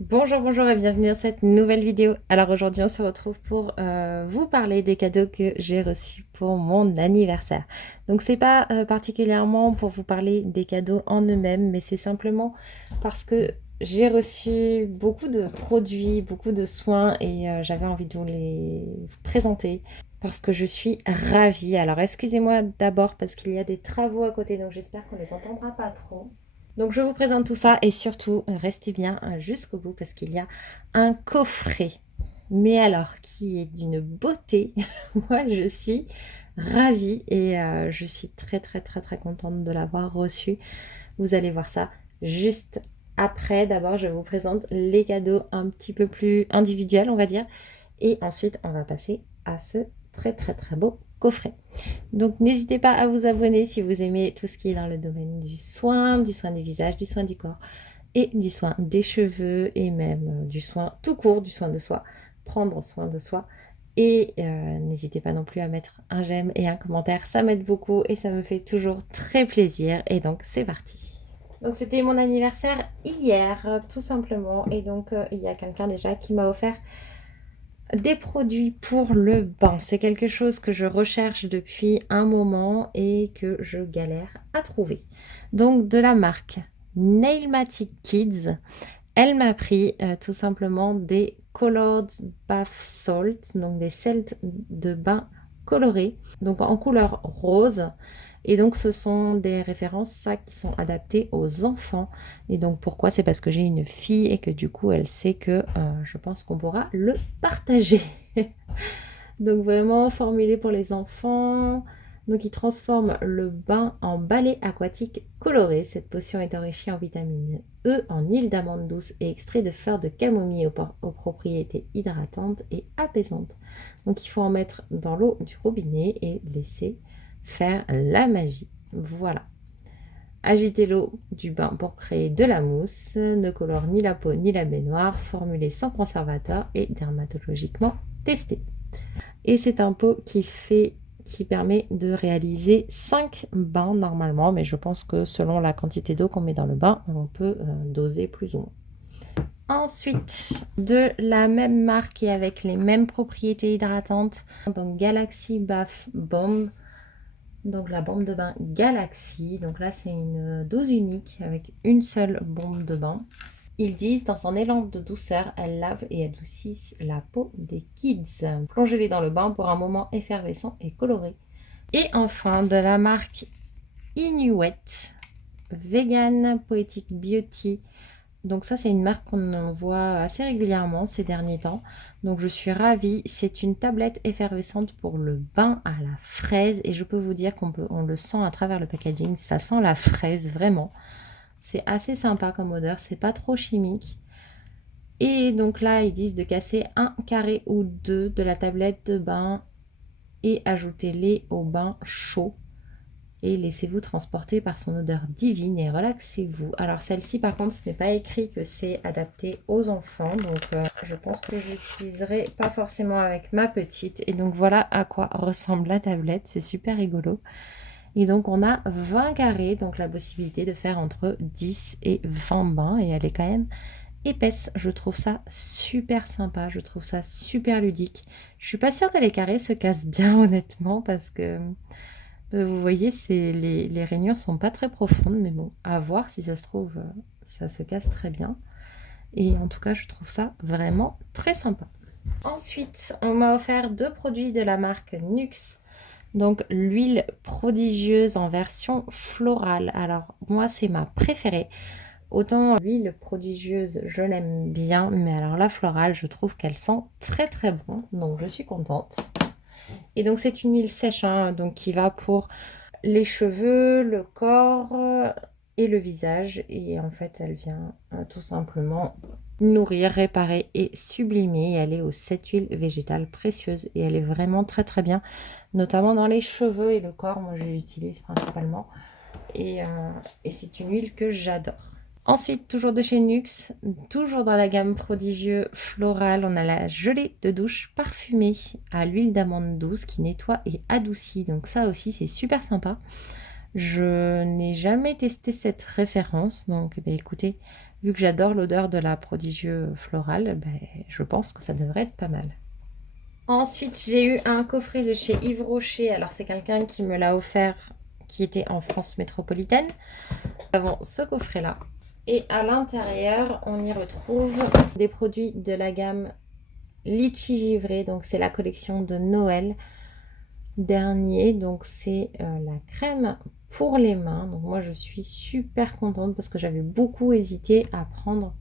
Bonjour, bonjour et bienvenue dans cette nouvelle vidéo. Alors aujourd'hui, on se retrouve pour vous parler des cadeaux que j'ai reçus pour mon anniversaire. Donc c'est pas particulièrement pour vous parler des cadeaux en eux-mêmes, mais c'est simplement parce que j'ai reçu beaucoup de produits, beaucoup de soins et j'avais envie de vous les présenter parce que je suis ravie. Alors excusez-moi d'abord parce qu'il y a des travaux à côté, donc j'espère qu'on les entendra pas trop. Donc je vous présente tout ça et surtout restez bien jusqu'au bout parce qu'il y a un coffret. Mais alors qui est d'une beauté. Moi je suis ravie et je suis très très très très contente de l'avoir reçu. Vous allez voir ça juste après. D'abord je vous présente les cadeaux un petit peu plus individuels on va dire. Et ensuite on va passer à ce très très très beau coffret. Donc n'hésitez pas à vous abonner si vous aimez tout ce qui est dans le domaine du soin du visage, du soin du corps et du soin des cheveux et même du soin tout court, du soin de soi, prendre soin de soi. Et n'hésitez pas non plus à mettre un j'aime et un commentaire, ça m'aide beaucoup et ça me fait toujours très plaisir. Et donc c'est parti. Donc c'était mon anniversaire hier, tout simplement. Et donc il y a quelqu'un déjà qui m'a offert des produits pour le bain. C'est quelque chose que je recherche depuis un moment et que je galère à trouver. Donc de la marque Nailmatic Kids, elle m'a pris tout simplement des Colored Bath Salt, donc des sels de bain colorés, donc en couleur rose. Et donc ce sont des références ça qui sont adaptées aux enfants. Et donc pourquoi? C'est parce que j'ai une fille et que du coup elle sait que je pense qu'on pourra le partager. Donc vraiment formulé pour les enfants. Donc il transforme le bain en balai aquatique coloré. Cette potion est enrichie en vitamine E, en huile d'amande douce et extrait de fleurs de camomille aux propriétés hydratantes et apaisantes. Donc il faut en mettre dans l'eau du robinet et laisser faire la magie. Voilà. Agitez l'eau du bain pour créer de la mousse. Ne colore ni la peau ni la baignoire. Formulé sans conservateur et dermatologiquement testé. Et c'est un pot qui permet de réaliser 5 bains normalement, mais je pense que selon la quantité d'eau qu'on met dans le bain, on peut doser plus ou moins. Ensuite, de la même marque et avec les mêmes propriétés hydratantes, donc Galaxy Bath Bomb. Donc la bombe de bain Galaxy. Donc là, c'est une dose unique avec une seule bombe de bain. Ils disent, dans son élan de douceur, elles lavent et adoucissent la peau des kids. Plongez-les dans le bain pour un moment effervescent et coloré. Et enfin, de la marque Inuit, Vegan Poetic Beauty. Donc ça, c'est une marque qu'on voit assez régulièrement ces derniers temps. Donc je suis ravie. C'est une tablette effervescente pour le bain à la fraise. Et je peux vous dire on le sent à travers le packaging. Ça sent la fraise, vraiment. C'est assez sympa comme odeur. C'est pas trop chimique. Et donc là, ils disent de casser un carré ou deux de la tablette de bain et ajoutez-les au bain chaud. Et laissez-vous transporter par son odeur divine et relaxez-vous. Alors celle-ci, par contre, ce n'est pas écrit que c'est adapté aux enfants. Donc je pense que je l'utiliserai pas forcément avec ma petite. Et donc voilà à quoi ressemble la tablette. C'est super rigolo. Et donc on a 20 carrés, donc la possibilité de faire entre 10 et 20 bains. Et elle est quand même épaisse. Je trouve ça super sympa, je trouve ça super ludique. Je suis pas sûre que les carrés se cassent bien honnêtement parce que vous voyez, les rainures sont pas très profondes, mais bon, à voir si ça se trouve, ça se casse très bien. Et en tout cas, je trouve ça vraiment très sympa. Ensuite, on m'a offert deux produits de la marque Nux. Donc l'huile prodigieuse en version florale. Alors moi, c'est ma préférée. Autant l'huile prodigieuse, je l'aime bien, mais alors la florale, je trouve qu'elle sent très très bon, donc je suis contente. Et donc c'est une huile sèche, hein, donc qui va pour les cheveux, le corps et le visage. Et en fait, elle vient tout simplement nourrir, réparer et sublimer. Elle est aux 7 huiles végétales précieuses et elle est vraiment très très bien, notamment dans les cheveux et le corps. Moi, je l'utilise principalement et c'est une huile que j'adore. Ensuite, toujours de chez Nux, toujours dans la gamme prodigieux florale, on a la gelée de douche parfumée à l'huile d'amande douce qui nettoie et adoucit. Donc ça aussi, c'est super sympa. Je n'ai jamais testé cette référence, donc écoutez, Vu que j'adore l'odeur de la Prodigieux florale, ben, je pense que ça devrait être pas mal. Ensuite, j'ai eu un coffret de chez Yves Rocher. Alors, c'est quelqu'un qui me l'a offert, qui était en France métropolitaine. Nous avons ce coffret-là. Et à l'intérieur, on y retrouve des produits de la gamme Litchi Givré. Donc, c'est la collection de Noël dernier. Donc, c'est la crème pour les mains. Donc, moi, je suis super contente parce que j'avais beaucoup hésité à prendre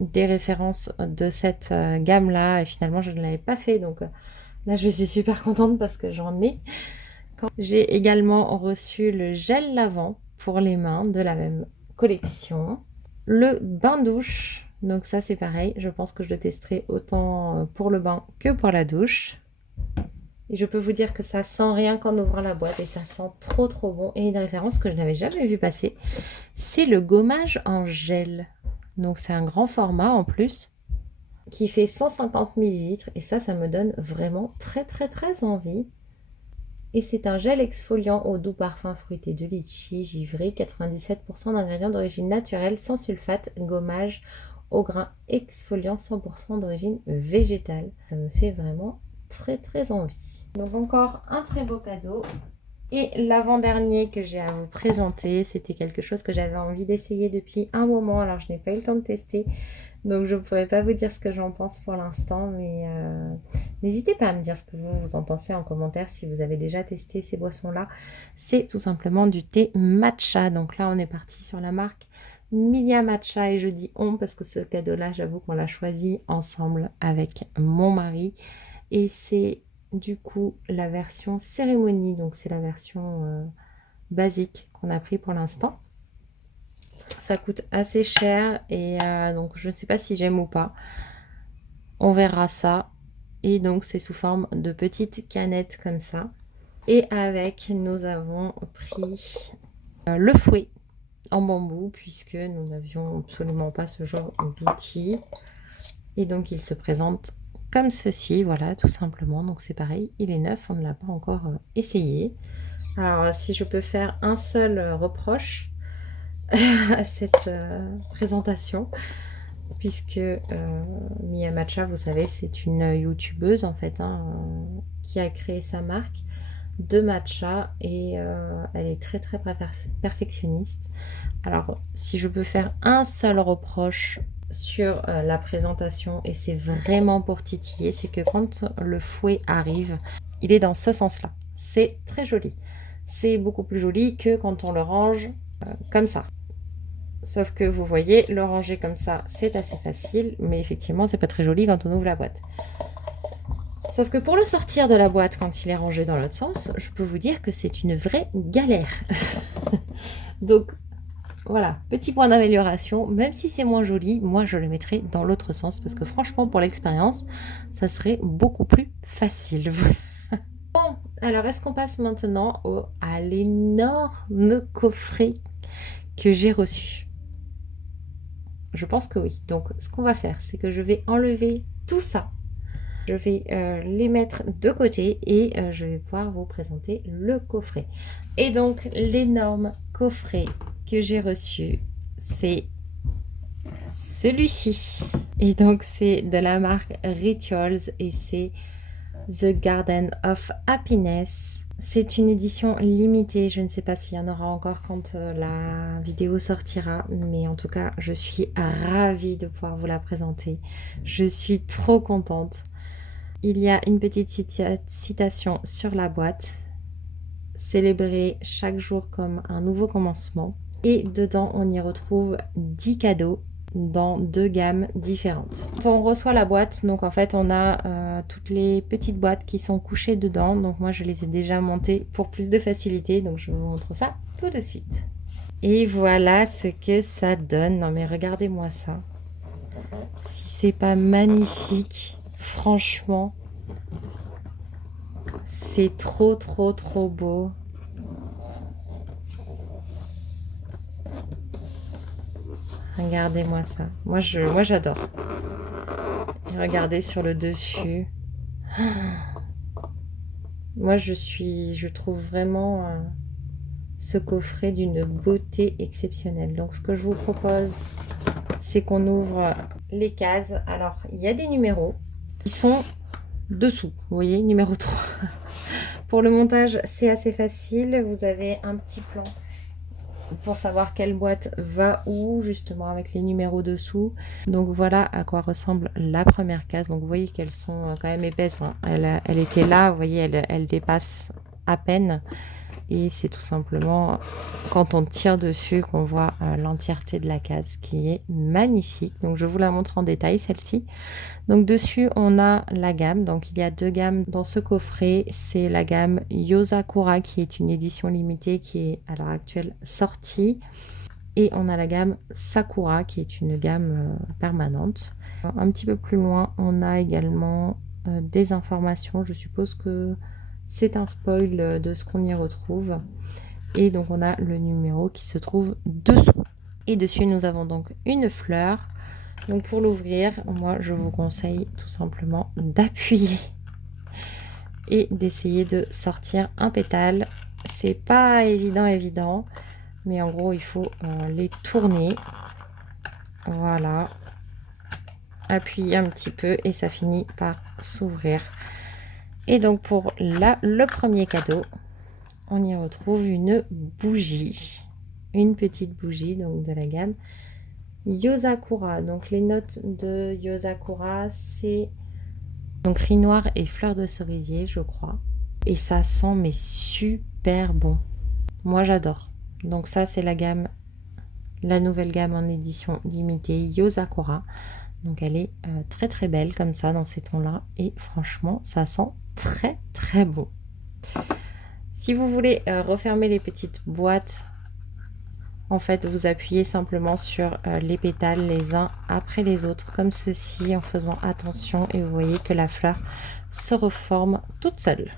des références de cette gamme-là. Et finalement, je ne l'avais pas fait. Donc, là, je suis super contente parce que j'en ai. J'ai également reçu le gel lavant pour les mains de la même collection. Le bain douche, donc ça c'est pareil, je pense que je le testerai autant pour le bain que pour la douche. Et je peux vous dire que ça sent rien qu'en ouvrant la boîte et ça sent trop trop bon. Et une référence que je n'avais jamais vu passer, c'est le gommage en gel. Donc c'est un grand format en plus qui fait 150 ml et ça me donne vraiment très très très envie. Et c'est un gel exfoliant au doux parfum fruité de litchi, givré, 97% d'ingrédients d'origine naturelle, sans sulfate, gommage au grain exfoliant, 100% d'origine végétale. Ça me fait vraiment très très envie. Donc encore un très beau cadeau. Et l'avant-dernier que j'ai à vous présenter, c'était quelque chose que j'avais envie d'essayer depuis un moment. Alors je n'ai pas eu le temps de tester, donc je ne pourrais pas vous dire ce que j'en pense pour l'instant, mais n'hésitez pas à me dire ce que vous en pensez en commentaire si vous avez déjà testé ces boissons-là. C'est tout simplement du thé matcha. Donc là, on est parti sur la marque Milia Matcha et je dis on parce que ce cadeau-là, j'avoue qu'on l'a choisi ensemble avec mon mari. Et c'est du coup la version cérémonie, donc c'est la version basique qu'on a pris pour l'instant. Ça coûte assez cher et donc je ne sais pas si j'aime ou pas. On verra ça. Et donc c'est sous forme de petites canettes comme ça. Et avec, nous avons pris le fouet en bambou puisque nous n'avions absolument pas ce genre d'outil. Et donc il se présente comme ceci, voilà, tout simplement. Donc c'est pareil, il est neuf, on ne l'a pas encore essayé. Alors si je peux faire un seul reproche à cette présentation, puisque Mia Matcha, vous savez, c'est une youtubeuse en fait, hein, qui a créé sa marque de matcha et elle est très très perfectionniste. Alors si je peux faire un seul reproche sur la présentation, et c'est vraiment pour titiller, c'est que quand le fouet arrive, il est dans ce sens-là. C'est très joli. C'est beaucoup plus joli que quand on le range comme ça. Sauf que vous voyez, le ranger comme ça, c'est assez facile, mais effectivement, c'est pas très joli quand on ouvre la boîte. Sauf que pour le sortir de la boîte quand il est rangé dans l'autre sens, je peux vous dire que c'est une vraie galère. Donc voilà, petit point d'amélioration, même si c'est moins joli, moi je le mettrai dans l'autre sens parce que franchement pour l'expérience, ça serait beaucoup plus facile. Voilà. Bon, alors est-ce qu'on passe maintenant à l'énorme coffret que j'ai reçu? Je pense que oui. Donc ce qu'on va faire, c'est que je vais enlever tout ça. Je vais les mettre de côté et je vais pouvoir vous présenter le coffret. Et donc l'énorme coffret que j'ai reçu, c'est celui-ci. Et donc c'est de la marque Rituals et c'est The Garden of Happiness. C'est une édition limitée, je ne sais pas s'il y en aura encore quand la vidéo sortira, mais en tout cas je suis ravie de pouvoir vous la présenter. Je suis trop contente. Il y a une petite citation sur la boîte. Célébrer chaque jour comme un nouveau commencement. Et dedans, on y retrouve 10 cadeaux dans 2 gammes différentes. Quand on reçoit la boîte, donc en fait, on a toutes les petites boîtes qui sont couchées dedans. Donc moi, je les ai déjà montées pour plus de facilité. Donc je vous montre ça tout de suite. Et voilà ce que ça donne. Non mais regardez-moi ça. Si c'est pas magnifique. Franchement, c'est trop trop trop beau. Regardez-moi ça. Moi j'adore. Regardez sur le dessus. Moi je trouve vraiment ce coffret d'une beauté exceptionnelle. Donc ce que je vous propose, c'est qu'on ouvre les cases. Alors il y a des numéros qui sont dessous, vous voyez, numéro 3. Pour le montage, c'est assez facile. Vous avez un petit plan pour savoir quelle boîte va où, justement avec les numéros dessous. Donc voilà à quoi ressemble la première case. Donc vous voyez qu'elles sont quand même épaisses, hein. Elle était là, vous voyez, elle dépasse à peine. Et c'est tout simplement quand on tire dessus qu'on voit l'entièreté de la case qui est magnifique. Donc je vous la montre en détail, celle-ci. Donc dessus on a la gamme, donc il y a 2 gammes dans ce coffret. C'est la gamme Yozakura qui est une édition limitée qui est à l'heure actuelle sortie, et on a la gamme Sakura qui est une gamme permanente. Un petit peu plus loin on a également des informations. Je suppose que c'est un spoil de ce qu'on y retrouve, et donc on a le numéro qui se trouve dessous, et dessus nous avons donc une fleur. Donc pour l'ouvrir, moi je vous conseille tout simplement d'appuyer et d'essayer de sortir un pétale. C'est pas évident, mais en gros il faut les tourner, voilà, appuyer un petit peu et ça finit par s'ouvrir. Et donc pour le premier cadeau, on y retrouve une bougie, une petite bougie donc de la gamme Yozakura. Donc les notes de Yozakura, c'est donc riz noir et fleur de cerisier, je crois. Et ça sent mais super bon. Moi j'adore. Donc ça c'est la gamme, la nouvelle gamme en édition limitée Yozakura. Donc elle est très très belle comme ça dans ces tons-là. Et franchement ça sent très bon. Si vous voulez refermer les petites boîtes, en fait vous appuyez simplement sur les pétales les uns après les autres comme ceci en faisant attention, et vous voyez que la fleur se reforme toute seule.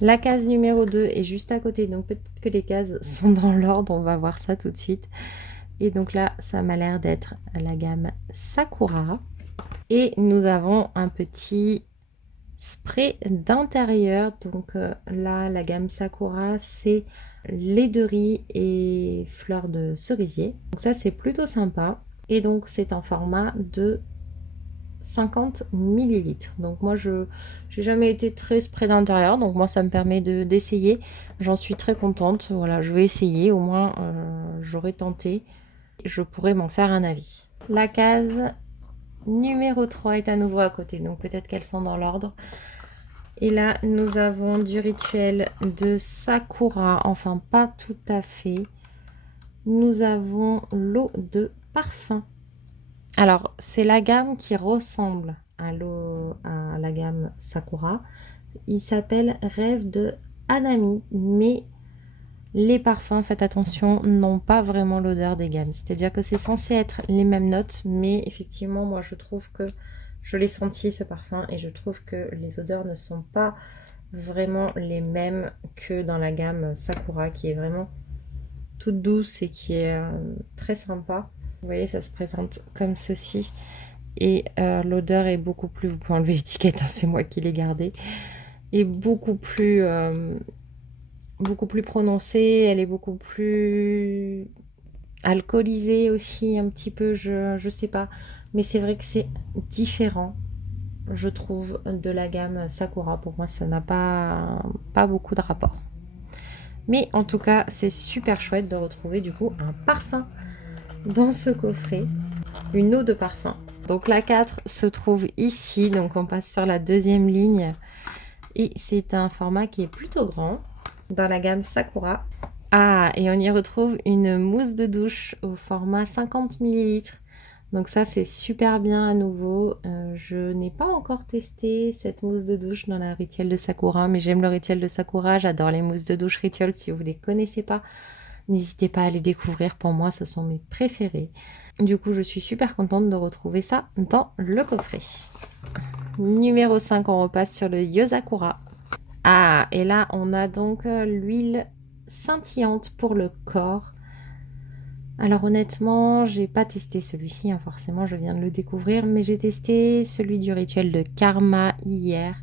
La case numéro 2 est juste à côté, donc peut-être que les cases sont dans l'ordre, on va voir ça tout de suite. Et donc là ça m'a l'air d'être la gamme Sakura, et nous avons un petit spray d'intérieur. Donc là la gamme Sakura, c'est lait de riz et fleurs de cerisier. Donc ça c'est plutôt sympa, et donc c'est un format de 50 millilitres. Donc moi je n'ai jamais été très spray d'intérieur, donc moi ça me permet d'essayer. J'en suis très contente. Voilà, je vais essayer, au moins j'aurais tenté, je pourrais m'en faire un avis. La case numéro 3 est à nouveau à côté, donc peut-être qu'elles sont dans l'ordre. Et là nous avons du rituel de Sakura, enfin pas tout à fait. Nous avons l'eau de parfum. Alors c'est la gamme qui ressemble à la gamme Sakura. Il s'appelle Rêve de Hanami, mais les parfums, faites attention, n'ont pas vraiment l'odeur des gammes. C'est-à-dire que c'est censé être les mêmes notes, mais effectivement moi je trouve que je l'ai senti ce parfum, et je trouve que les odeurs ne sont pas vraiment les mêmes que dans la gamme Sakura, qui est vraiment toute douce et qui est très sympa. Vous voyez, ça se présente comme ceci, et l'odeur est beaucoup plus, vous pouvez enlever l'étiquette, hein, c'est moi qui l'ai gardée, est beaucoup plus prononcée. Elle est beaucoup plus alcoolisée aussi, un petit peu, je sais pas, mais c'est vrai que c'est différent, je trouve, de la gamme Sakura. Pour moi ça n'a pas beaucoup de rapport, mais en tout cas c'est super chouette de retrouver du coup un parfum dans ce coffret, une eau de parfum. Donc la 4 se trouve ici, donc on passe sur la deuxième ligne, et c'est un format qui est plutôt grand dans la gamme Sakura. Ah, et on y retrouve une mousse de douche au format 50 millilitres. Donc ça c'est super bien à nouveau. Je n'ai pas encore testé cette mousse de douche dans la rituel de Sakura, mais j'aime le rituel de Sakura, j'adore les mousses de douche rituel. Si vous ne les connaissez pas, n'hésitez pas à les découvrir, pour moi ce sont mes préférés. Du coup je suis super contente de retrouver ça dans le coffret. Numéro 5, on repasse sur le Yozakura. Ah, et là on a donc l'huile scintillante pour le corps. Alors honnêtement j'ai pas testé celui-ci, hein, forcément je viens de le découvrir, mais j'ai testé celui du rituel de Karma hier,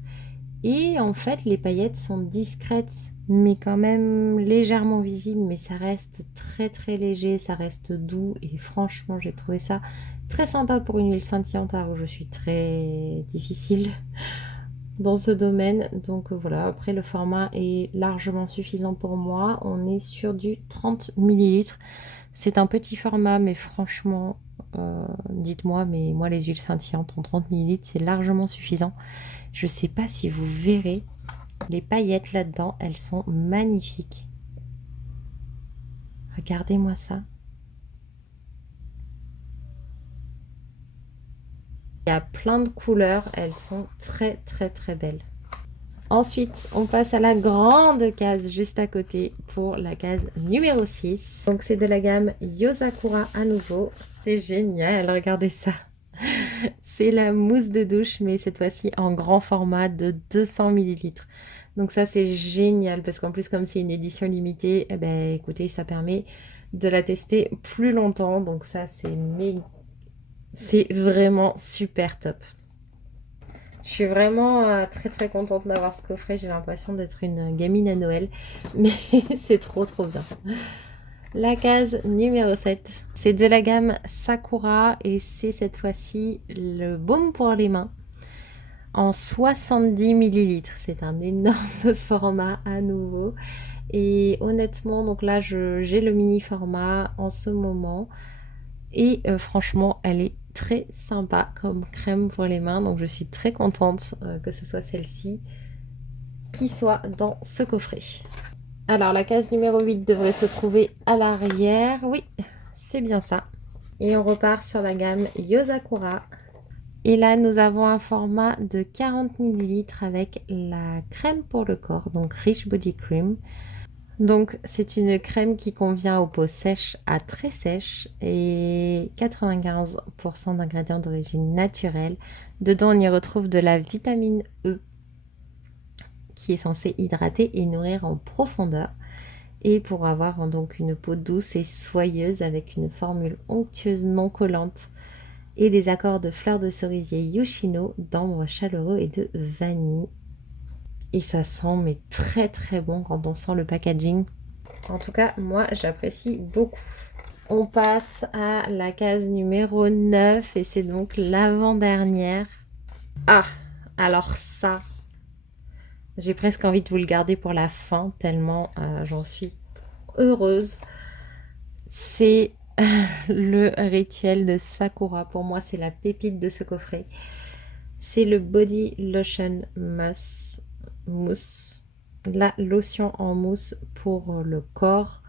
Et en fait, les paillettes sont discrètes, mais quand même légèrement visibles, mais ça reste très très léger, ça reste doux et franchement, j'ai trouvé ça très sympa pour une huile scintillante alors je suis très difficile dans ce domaine. Donc voilà, après le format est largement suffisant pour moi. On est sur du 30 millilitres. C'est un petit format, mais franchement, dites-moi, mais moi les huiles scintillantes en 30 millilitres, c'est largement suffisant. Je sais pas si vous verrez les paillettes là-dedans, elles sont magnifiques. Regardez-moi ça. Il y a plein de couleurs, elles sont très très très belles. Ensuite, on passe à la grande case juste à côté pour la case numéro 6. Donc c'est de la gamme Yosakura à nouveau. C'est génial, regardez ça. C'est la mousse de douche, mais cette fois-ci en grand format de 200 millilitres. Donc ça, c'est génial parce qu'en plus, comme c'est une édition limitée, eh ben, écoutez, ça permet de la tester plus longtemps. Donc ça, c'est vraiment super top. Je suis vraiment très très contente d'avoir ce coffret. J'ai l'impression d'être une gamine à Noël, mais c'est trop trop bien. La case numéro 7, c'est de la gamme Sakura et c'est cette fois-ci le baume pour les mains en 70 millilitres. C'est un énorme format à nouveau. Et honnêtement, donc là, j'ai le mini format en ce moment. Et franchement, elle est très sympa comme crème pour les mains. Donc je suis très contente que ce soit celle-ci qui soit dans ce coffret. Alors la case numéro 8 devrait se trouver à l'arrière. Oui, c'est bien ça. Et on repart sur la gamme Yosakura. Et là, nous avons un format de 40 millilitres avec la crème pour le corps, donc Rich Body Cream. Donc, c'est une crème qui convient aux peaux sèches à très sèches et 95% d'ingrédients d'origine naturelle. Dedans, on y retrouve de la vitamine E qui est censée hydrater et nourrir en profondeur. Et pour avoir donc une peau douce et soyeuse avec une formule onctueuse non collante et des accords de fleurs de cerisier Yoshino, d'ambre chaleureux et de vanille. Et ça sent mais très très bon quand on sent le packaging. En tout cas, moi j'apprécie beaucoup. On passe à la case numéro 9 et c'est donc l'avant-dernière. Ah, alors ça, j'ai presque envie de vous le garder pour la fin tellement j'en suis heureuse. C'est le rituel de Sakura. Pour moi, c'est la pépite de ce coffret. C'est le Body Lotion Mousse. La lotion en mousse pour le corps.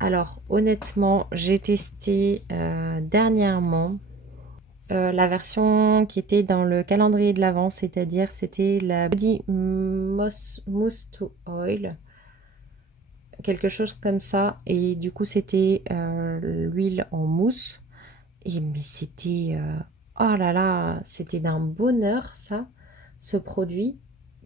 Alors, honnêtement, j'ai testé dernièrement la version qui était dans le calendrier de l'Avent, c'est-à-dire c'était la Body Mousse to Oil, quelque chose comme ça. Et du coup, c'était l'huile en mousse. Et mais c'était, oh là là, c'était d'un bonheur ça, ce produit,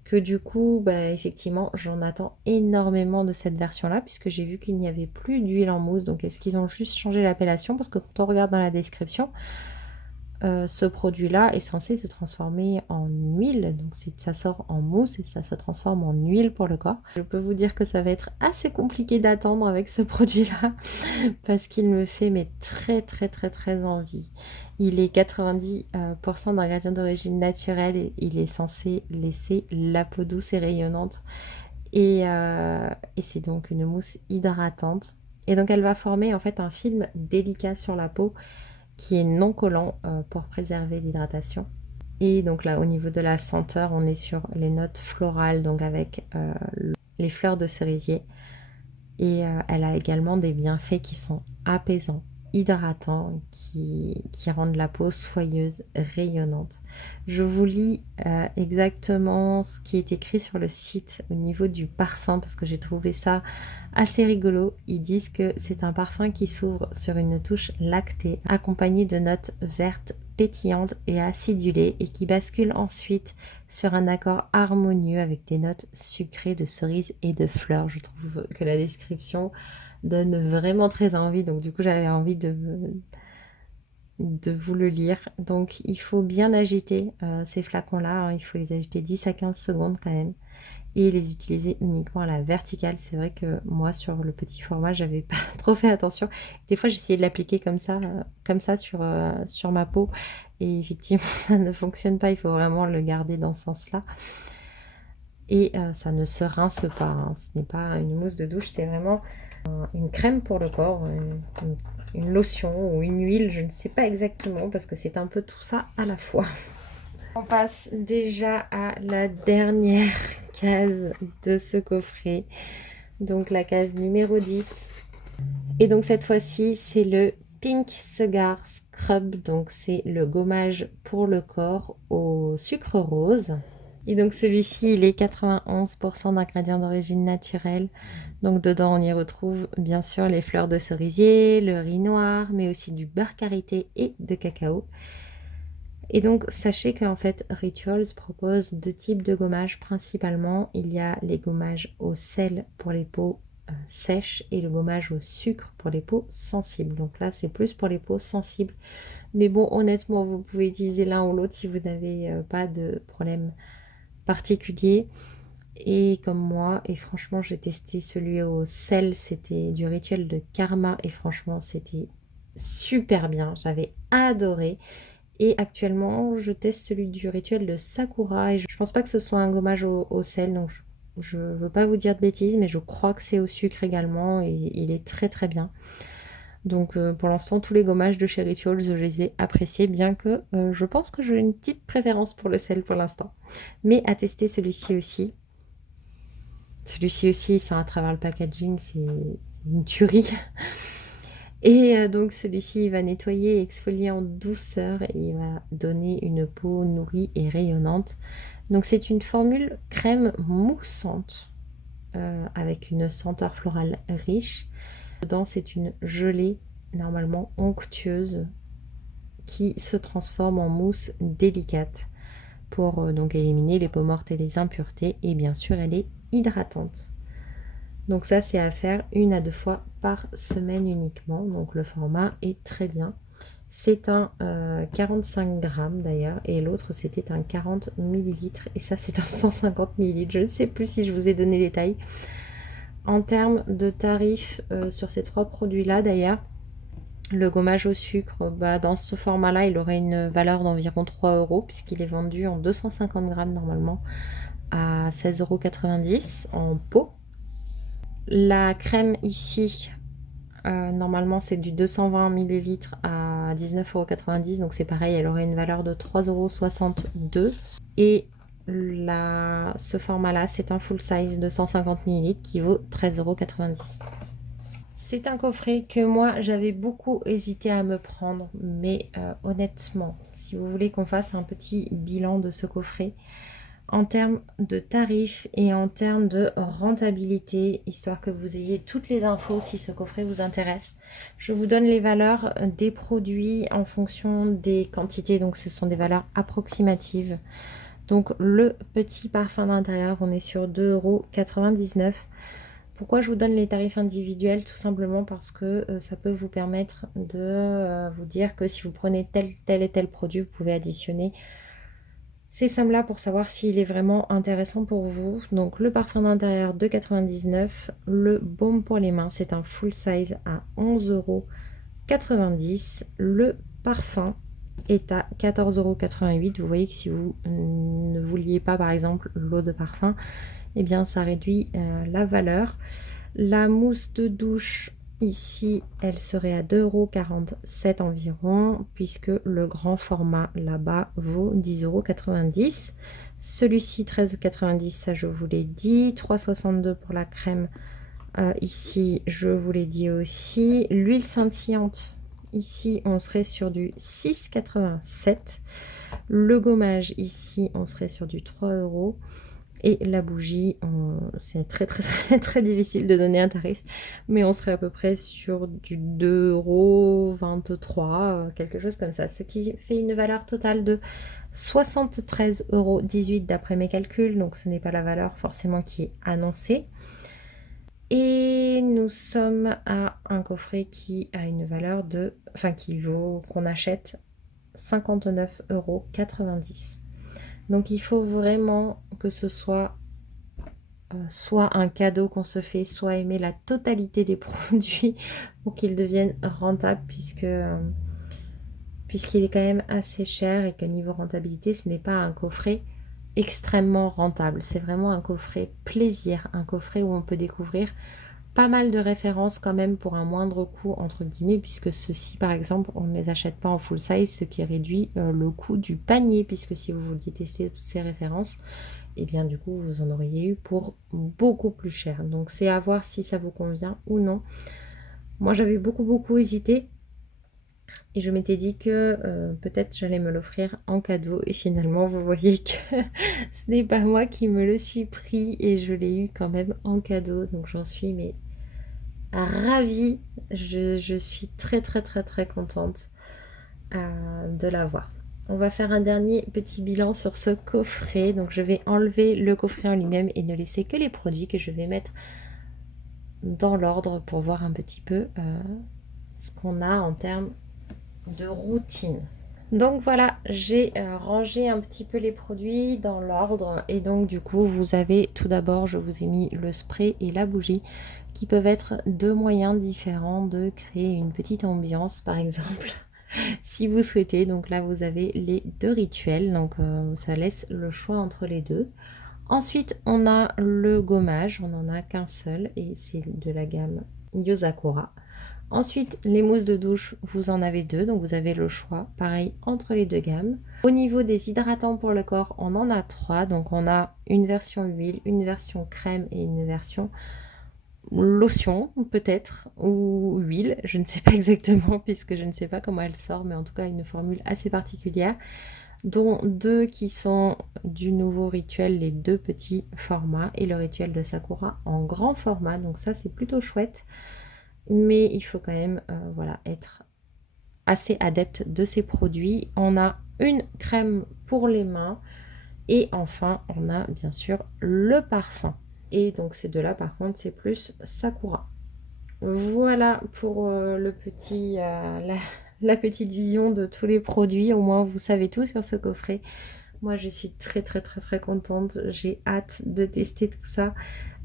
que du coup, bah, effectivement, j'en attends énormément de cette version-là, puisque j'ai vu qu'il n'y avait plus d'huile en mousse. Donc, est-ce qu'ils ont juste changé l'appellation? Parce que quand on regarde dans la description, ce produit-là est censé se transformer en huile. Donc, ça sort en mousse et ça se transforme en huile pour le corps. Je peux vous dire que ça va être assez compliqué d'attendre avec ce produit-là parce qu'il me fait mais très très très très envie. Il est 90% d'ingrédients d'origine naturelle et il est censé laisser la peau douce et rayonnante. Et c'est donc une mousse hydratante. Et donc elle va former en fait un film délicat sur la peau qui est non collant pour préserver l'hydratation. Et donc là, au niveau de la senteur, on est sur les notes florales, donc avec les fleurs de cerisier. Et elle a également des bienfaits qui sont apaisants, hydratants, qui rendent la peau soyeuse, rayonnante. Je vous lis exactement ce qui est écrit sur le site au niveau du parfum parce que j'ai trouvé ça assez rigolo. Ils disent que c'est un parfum qui s'ouvre sur une touche lactée, accompagnée de notes vertes pétillantes et acidulées et qui bascule ensuite sur un accord harmonieux avec des notes sucrées de cerises et de fleurs. Je trouve que la description donne vraiment très envie. Donc du coup, j'avais envie de vous le lire. Donc il faut bien agiter ces flacons-là, hein. Il faut les agiter 10 à 15 secondes quand même et les utiliser uniquement à la verticale. C'est vrai que moi sur le petit format, j'avais pas trop fait attention. Des fois j'essayais de l'appliquer comme ça sur ma peau et effectivement ça ne fonctionne pas. Il faut vraiment le garder dans ce sens-là. Et ça ne se rince pas, hein. Ce n'est pas une mousse de douche, c'est vraiment une crème pour le corps, une lotion ou une huile, je ne sais pas exactement parce que c'est un peu tout ça à la fois. On passe déjà à la dernière case de ce coffret, donc la case numéro 10. Et donc cette fois-ci, c'est le Pink Cigar Scrub, donc c'est le gommage pour le corps au sucre rose. Et donc celui-ci, il est 91% d'ingrédients d'origine naturelle. Donc dedans, on y retrouve bien sûr les fleurs de cerisier, le riz noir, mais aussi du beurre karité et de cacao. Et donc sachez qu'en fait, Rituals propose deux types de gommages principalement. Il y a les gommages au sel pour les peaux sèches et le gommage au sucre pour les peaux sensibles. Donc là, c'est plus pour les peaux sensibles. Mais bon, honnêtement, vous pouvez utiliser l'un ou l'autre si vous n'avez pas de problème particulier. Et comme moi, et franchement j'ai testé celui au sel, c'était du rituel de Karma et franchement c'était super bien, j'avais adoré. Et actuellement je teste celui du rituel de Sakura et je pense pas que ce soit un gommage au sel, donc je veux pas vous dire de bêtises, mais je crois que c'est au sucre également et il est très très bien. Donc pour l'instant tous les gommages de chez Rituals je les ai appréciés, bien que je pense que j'ai une petite préférence pour le sel pour l'instant. Mais à tester celui-ci aussi. Celui-ci aussi, c'est à travers le packaging, c'est une tuerie. Et donc celui-ci, il va nettoyer et exfolier en douceur et il va donner une peau nourrie et rayonnante. Donc c'est une formule crème moussante avec une senteur florale riche. Dedans, c'est une gelée normalement onctueuse qui se transforme en mousse délicate pour donc éliminer les peaux mortes et les impuretés. Et bien sûr, elle est hydratante. Donc ça, c'est à faire 1 à 2 fois par semaine uniquement. Donc le format est très bien. C'est un 45 grammes d'ailleurs. Et l'autre, c'était un 40 millilitres. Et ça, c'est un 150 millilitres. Je ne sais plus si je vous ai donné les tailles. En termes de tarifs sur ces 3 produits-là d'ailleurs, le gommage au sucre, dans ce format-là, il aurait une valeur d'environ 3 euros puisqu'il est vendu en 250 grammes normalement à 16,90 € en pot. La crème ici, normalement c'est du 220 ml à 19,90 €, donc c'est pareil, elle aurait une valeur de 3,62 €. Et ce format-là, c'est un full size de 150 ml qui vaut 13,90 €. C'est un coffret que moi j'avais beaucoup hésité à me prendre, mais honnêtement, si vous voulez qu'on fasse un petit bilan de ce coffret, en termes de tarifs et en termes de rentabilité, histoire que vous ayez toutes les infos si ce coffret vous intéresse. Je vous donne les valeurs des produits en fonction des quantités, donc ce sont des valeurs approximatives. Donc le petit parfum d'intérieur, on est sur 2,99 €. Pourquoi je vous donne les tarifs individuels? Tout simplement parce que ça peut vous permettre de vous dire que si vous prenez tel et tel produit, vous pouvez additionner ces sommes-là pour savoir s'il est vraiment intéressant pour vous. Donc le parfum d'intérieur de 99, le baume pour les mains, c'est un full size à 11,90 €. Le parfum est à 14,88 €. Vous voyez que si vous ne vouliez pas par exemple l'eau de parfum, eh bien ça réduit la valeur. La mousse de douche ici, elle serait à 2,47 € environ, puisque le grand format là-bas vaut 10,90 €. Celui-ci 13,90 €, ça je vous l'ai dit. 3,62 € pour la crème ici, je vous l'ai dit aussi. L'huile scintillante, ici on serait sur du 6,87 €. Le gommage ici, on serait sur du 3 €. Et la bougie, c'est très très très très difficile de donner un tarif, mais on serait à peu près sur du 2,23 €, quelque chose comme ça, ce qui fait une valeur totale de 73,18 € d'après mes calculs, donc ce n'est pas la valeur forcément qui est annoncée. Et nous sommes à un coffret qui a une valeur de, enfin qu'on achète 59,90 €. Donc il faut vraiment que ce soit soit un cadeau qu'on se fait, soit aimer la totalité des produits pour qu'ils deviennent rentables, puisqu'il est quand même assez cher et que niveau rentabilité, ce n'est pas un coffret extrêmement rentable. C'est vraiment un coffret plaisir, un coffret où on peut découvrir pas mal de références quand même pour un moindre coût entre guillemets, puisque ceux-ci par exemple on ne les achète pas en full size, ce qui réduit le coût du panier, puisque si vous vouliez tester toutes ces références, et bien du coup vous en auriez eu pour beaucoup plus cher. Donc c'est à voir si ça vous convient ou non. Moi j'avais beaucoup hésité et je m'étais dit que peut-être j'allais me l'offrir en cadeau, et finalement vous voyez que ce n'est pas moi qui me le suis pris et je l'ai eu quand même en cadeau, donc j'en suis mais ravie. Je suis très contente de l'avoir. On va faire un dernier petit bilan sur ce coffret. Donc je vais enlever le coffret en lui-même et ne laisser que les produits que je vais mettre dans l'ordre pour voir un petit peu ce qu'on a en termes de routine. Donc voilà, j'ai rangé un petit peu les produits dans l'ordre, et donc du coup vous avez tout d'abord, je vous ai mis le spray et la bougie qui peuvent être deux moyens différents de créer une petite ambiance par exemple si vous souhaitez. Donc là vous avez les deux rituels, donc ça laisse le choix entre les deux. Ensuite on a le gommage, on n'en a qu'un seul et c'est de la gamme Yosakura. Ensuite, les mousses de douche, vous en avez deux, donc vous avez le choix, pareil, entre les deux gammes. Au niveau des hydratants pour le corps, on en a trois, donc on a une version huile, une version crème et une version lotion, peut-être, ou huile, je ne sais pas exactement, puisque je ne sais pas comment elle sort, mais en tout cas une formule assez particulière, dont deux qui sont du nouveau rituel, les deux petits formats, et le rituel de Sakura en grand format, donc ça c'est plutôt chouette. Mais il faut quand même voilà, être assez adepte de ces produits. On a une crème pour les mains et enfin on a bien sûr le parfum. Et donc ces deux-là par contre c'est plus Sakura. Voilà pour la petite vision de tous les produits. Au moins vous savez tout sur ce coffret. Moi je suis très contente. J'ai hâte de tester tout ça.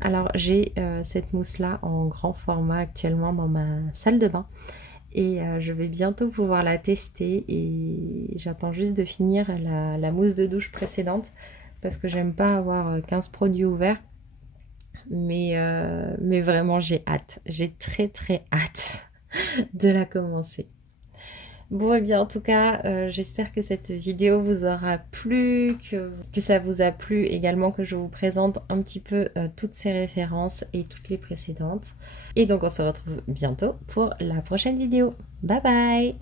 Alors j'ai cette mousse là en grand format actuellement dans ma salle de bain, et je vais bientôt pouvoir la tester, et j'attends juste de finir la mousse de douche précédente parce que j'aime pas avoir 15 produits ouverts, mais vraiment j'ai hâte, j'ai très hâte de la commencer. Bon, et bien en tout cas, j'espère que cette vidéo vous aura plu, que ça vous a plu également, que je vous présente un petit peu toutes ces références et toutes les précédentes. Et donc on se retrouve bientôt pour la prochaine vidéo. Bye bye!